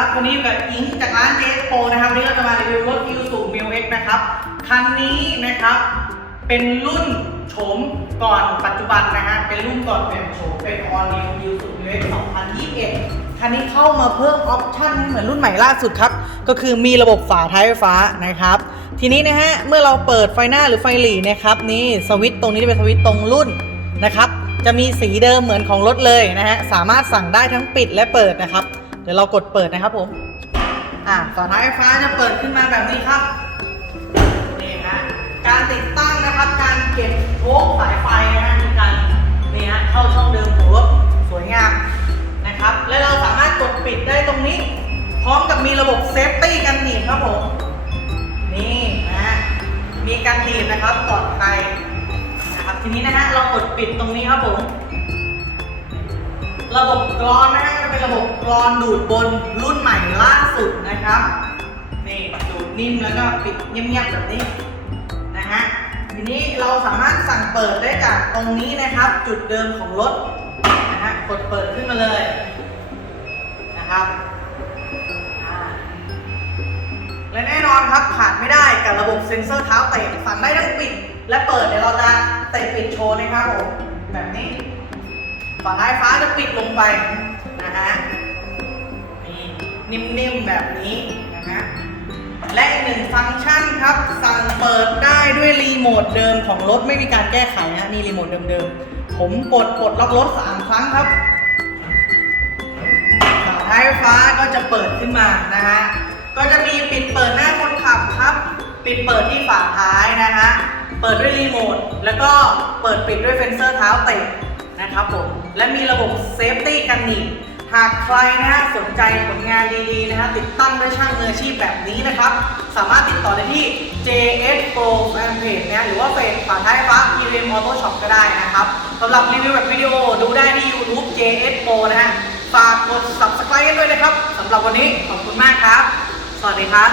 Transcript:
ครับวันนี้อยู่กับอิงจากร้านเจสโปนะครับวันนี้เราจะมารีวิวรถ Isuzu m i l X นะครับ คันนี้นะครับ เป็นรุ่นโฉมก่อนปัจจุบันนะฮะ เป็นรุ่นก่อนเปลี่ยนโฉมเป็น All New Isuzu m i l X 2021 คันนี้เข้ามาเพิ่มออปชั่นเหมือนรุ่นใหม่ล่าสุดครับ ก็คือมีระบบฝาท้ายไฟฟ้านะครับ ทีนี้นะฮะ เมื่อเราเปิดไฟหน้าหรือไฟหลีนะครับ นี่สวิตช์ตรงนี้จะเป็นสวิตช์ตรงรุ่นนะครับ จะมีสีเดิมเหมือนของรถเลยนะฮะ สามารถสั่งได้ทั้งปิดและเปิดนะครับ เดี๋ยวเรากดเปิดนะครับผม อ่าฝาท้ายไฟฟ้าจะเปิดขึ้นมาแบบนี้ครับนี่ฮะการติดตั้งนะครับ การเก็บโชคสายไฟนะฮะมีการนี่ฮะเข้าช่องเดิมของรถสวยงามนะครับ และเราสามารถกดปิดได้ตรงนี้ พร้อมกับมีระบบเซฟตี้กันหนีบครับผมนี่นะฮะมีการหนีบนะครับปลอดภัยนะครับทีนี้นะฮะเรากดปิดตรงนี้ครับผมระบบกรอนนะฮะ เป็นระบบกรอนดูดบนรุ่นใหม่ล่าสุดนะครับนี่ดูดนิ่มแล้วก็ปิดเงียบๆแบบนี้นะฮะทีนี้เราสามารถสั่งเปิดได้จากตรงนี้นะครับ จุดเดิมของรถนะฮะกดเปิดขึ้นมาเลยนะครับและแน่นอนครับขาดไม่ได้กับระบบเซ็นเซอร์เท้าเตะสั่งได้ทั้งปิด และเปิดเดี๋ยวเราจะเตะปิดโชว์นะครับผมแบบนี้ฝาท้ายฟ้าจะปิดลงไป นิ่มๆแบบนี้นะฮะและอีกหนึ่งฟังก์ชันครับ สั่งเปิดได้ด้วยรีโมทเดิมของรถไม่มีการแก้ไขนะนี่รีโมทเดิมๆ ผมกดปลดล็อกรถ 3 ครั้งครับฝาท้ายไฟ้าก็จะเปิดขึ้นมานะฮะก็จะมีปิดเปิดหน้าคนขับครับ ปิดเปิดที่ฝาท้ายนะฮะเปิดด้วยรีโมทแล้วก็เปิดปิดด้วยเฟนเซอร์เท้าเตะนะครับผมและมีระบบเซฟตี้กันหนีบ หากใครนะฮะสนใจผลงานดีๆนะฮะติดตั้งด้วยช่างมืออาชีพแบบนี้นะครับ สามารถติดต่อได้ที่ JS Pro Fan Page นะหรือว่าเฟซฝาท้ายฟ้า PM Auto Shop ก็ได้นะครับสำหรับรีวิวแบบวิดีโอดูได้ที่ YouTube JS Pro นะฮะฝากกด subscribe กันด้วยนะครับสำหรับวันนี้ขอบคุณมากครับ สวัสดีครับ